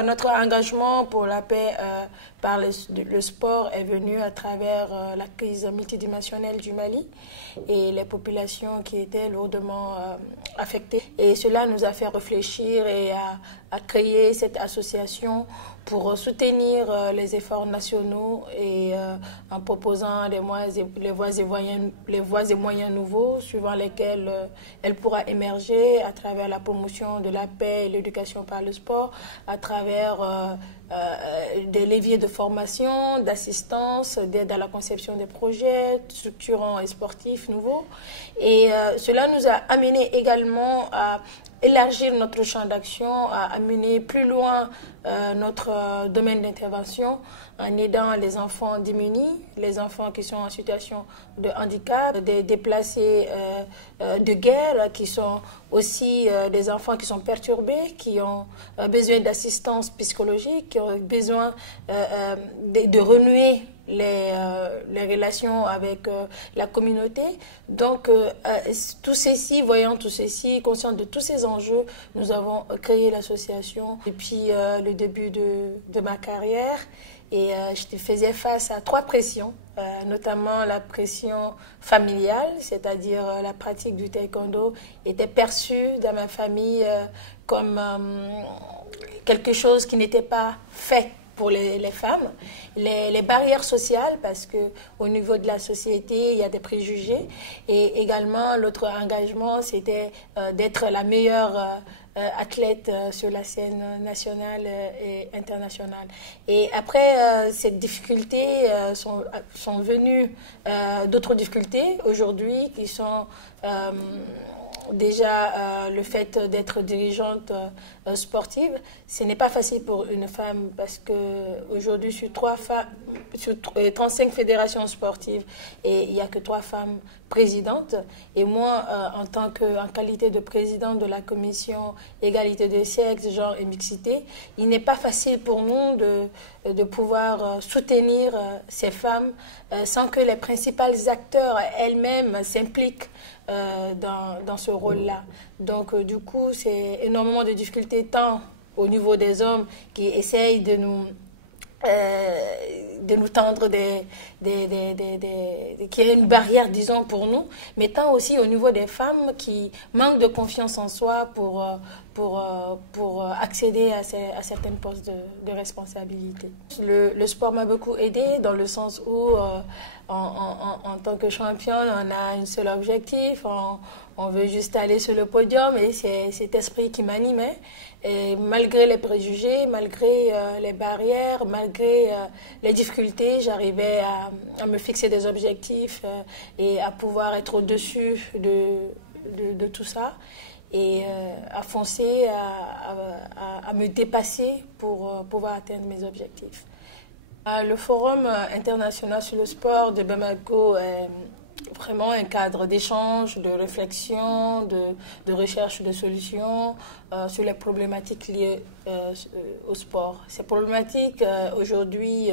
Notre engagement pour la paix par le sport est venu à travers la crise multidimensionnelle du Mali et les populations qui étaient lourdement affectées. Et cela nous a fait réfléchir et à créer cette association pour soutenir les efforts nationaux et en proposant les voies et moyens nouveaux suivant lesquels elle pourra émerger à travers la promotion de la paix et l'éducation par le sport, à travers des leviers de formation, d'assistance, d'aide à la conception des projets structurants et sportifs nouveaux. Et cela nous a amené également à élargir notre champ d'action, à amener plus loin notre domaine d'intervention en aidant les enfants démunis, les enfants qui sont en situation de handicap, des déplacés de guerre, qui sont aussi des enfants qui sont perturbés, qui ont besoin d'assistance psychologique, qui ont besoin de renouer les relations avec la communauté. Donc, tout ceci, voyant tout ceci, conscient de tous ces enjeux, nous avons créé l'association depuis le début de ma carrière. Et je faisais face à 3 pressions, notamment la pression familiale, c'est-à-dire la pratique du taekwondo était perçue dans ma famille comme quelque chose qui n'était pas fait pour les femmes, les barrières sociales, parce qu'au niveau de la société, il y a des préjugés. Et également, l'autre engagement, c'était d'être la meilleure athlète sur la scène nationale et internationale. Et après, ces difficultés sont venues d'autres difficultés aujourd'hui qui sont déjà le fait d'être dirigeante sportive. Ce n'est pas facile pour une femme parce qu'aujourd'hui, sur 35 fédérations sportives, et il n'y a que 3 femmes présidentes. Et moi, en qualité de présidente de la commission égalité des sexes, genre et mixité, il n'est pas facile pour nous de pouvoir soutenir ces femmes sans que les principaux acteurs elles-mêmes s'impliquent dans ce rôle-là. Donc, du coup, c'est énormément de difficultés, tant au niveau des hommes qui essayent de nous tendre qu'il y ait une barrière, disons, pour nous, mais tant aussi au niveau des femmes qui manquent de confiance en soi pour accéder à certains postes de responsabilité. Le sport m'a beaucoup aidée dans le sens où, en tant que championne, on a un seul objectif, on veut juste aller sur le podium, et c'est cet esprit qui m'animait. Et malgré les préjugés, malgré les barrières, malgré les difficultés, j'arrivais à me fixer des objectifs et à pouvoir être au-dessus de tout ça et à foncer, à me dépasser pour pouvoir atteindre mes objectifs. Le Forum international sur le sport de Bamako est vraiment un cadre d'échange, de réflexion, de recherche de solutions sur les problématiques liées au sport. Ces problématiques aujourd'hui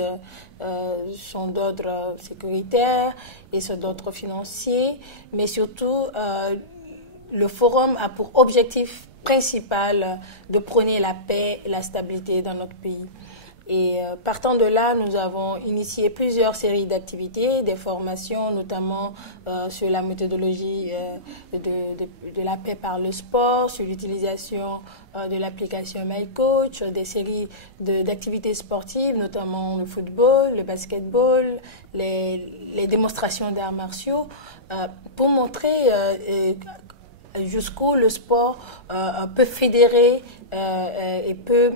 sont d'ordre sécuritaire et sont d'ordre financier, mais surtout le forum a pour objectif principal de prôner la paix et la stabilité dans notre pays. Et partant de là, nous avons initié plusieurs séries d'activités, des formations, notamment sur la méthodologie de la paix par le sport, sur l'utilisation de l'application MyCoach, des séries d'activités sportives, notamment le football, le basketball, les démonstrations d'arts martiaux, pour montrer jusqu'où le sport peut fédérer et peut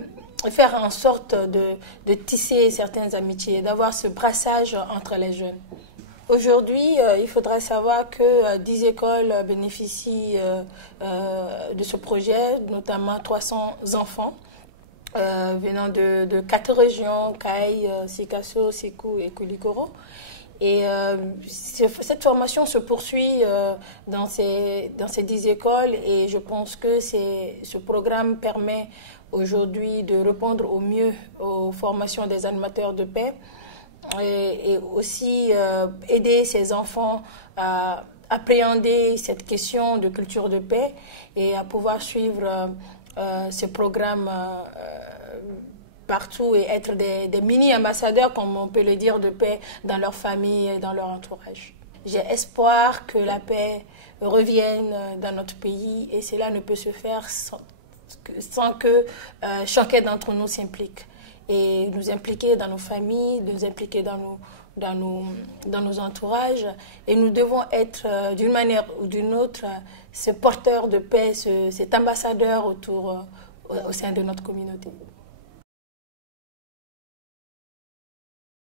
faire en sorte de tisser certaines amitiés, d'avoir ce brassage entre les jeunes. Aujourd'hui, il faudra savoir que 10 écoles bénéficient de ce projet, notamment 300 enfants venant de 4 régions, Kaï, Sikasso, Sékou et Koulikoro. Et cette formation se poursuit dans ces 10 écoles, et je pense que ce programme permet aujourd'hui de répondre au mieux aux formations des animateurs de paix et aussi aider ces enfants à appréhender cette question de culture de paix et à pouvoir suivre ce programme partout et être des mini-ambassadeurs, comme on peut le dire, de paix dans leur famille et dans leur entourage. J'ai espoir que la paix revienne dans notre pays et cela ne peut se faire sans que chacun d'entre nous s'implique. Et nous impliquer dans nos familles, nous impliquer dans nos entourages. Et nous devons être, d'une manière ou d'une autre, ce porteur de paix, cet ambassadeur au sein de notre communauté.